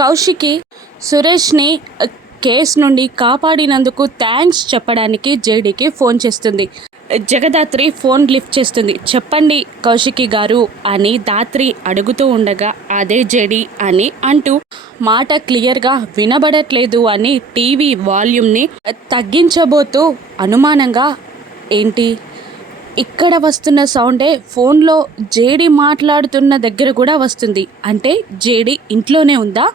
Kaushiki సురేష్ని case నుండి కాపాడినందుకు thanks చెప్పడానికి జేడీకి phone చేస్తుంది. జగదాత్రి ఫోన్ లిఫ్ట్ చేస్తుంది. చెప్పండి కౌశికి గారు అని దాత్రి అడుగుతూ ఉండగా అదే జేడి అని అంటూ మాట క్లియర్గా వినబడట్లేదు అని టీవీ వాల్యూమ్ని తగ్గించబోతూ అనుమానంగా ఏంటి? ఇక్కడ వస్తున్న సౌండే ఫోన్లో జేడి మాట్లాడుతున్న దగ్గర కూడా వస్తుంది. అంటే జేడి ఇంట్లోనే ఉందా?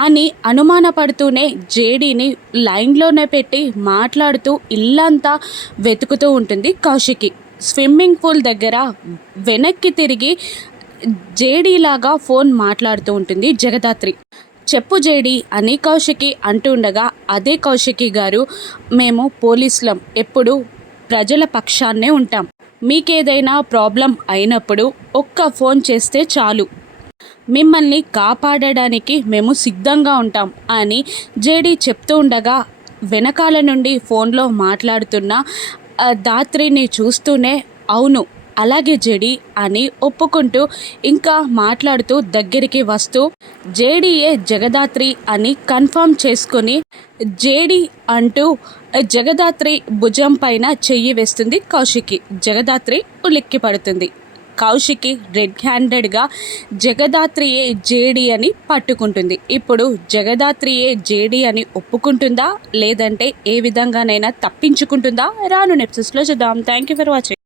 అని అనుమానపడుతూనే జేడీని లైన్లోనే పెట్టి మాట్లాడుతూ ఇల్లంతా వెతుకుతూ ఉంటుంది కౌశికి. స్విమ్మింగ్ పూల్ దగ్గర వెనక్కి తిరిగి జేడీలాగా ఫోన్ మాట్లాడుతూ ఉంటుంది జగదాత్రి. చెప్పు జేడి అని కౌశికి అంటుండగా అదే కౌశికి గారు మేము పోలీసులం. ఎప్పుడు ప్రజల పక్షాన్నే ఉంటాం. మీకేదైనా ప్రాబ్లం అయినప్పుడు ఒక్క ఫోన్ చేస్తే చాలు. మిమ్మల్ని కాపాడడానికి మేము సిద్ధంగా ఉంటాం అని జేడీ చెప్తూ ఉండగా వెనకాల నుండి ఫోన్లో మాట్లాడుతున్న ఆ, దాత్రిని చూస్తూనే అవును అలాగే జేడి అని ఒప్పుకుంటూ ఇంకా మాట్లాడుతూ దగ్గరికి వస్తూ జేడీయే జగదాత్రి అని కన్ఫర్మ్ చేసుకొని జేడి అంటూ జగదాత్రి భుజం పైన చెయ్యి వేస్తుంది కౌశికి. జగదాత్రి ఉలిక్కి పడుతుంది. కౌశికి రెడ్ హ్యాండెడ్గా జగదాత్రియే జేడి అని పట్టుకుంటుంది. ఇప్పుడు జగదాత్రియే జేడి అని ఒప్పుకుంటుందా? లేదంటే ఏ విధంగానైనా తప్పించుకుంటుందా? రాను నెప్సెస్లో చూద్దాం. Thank you for watching.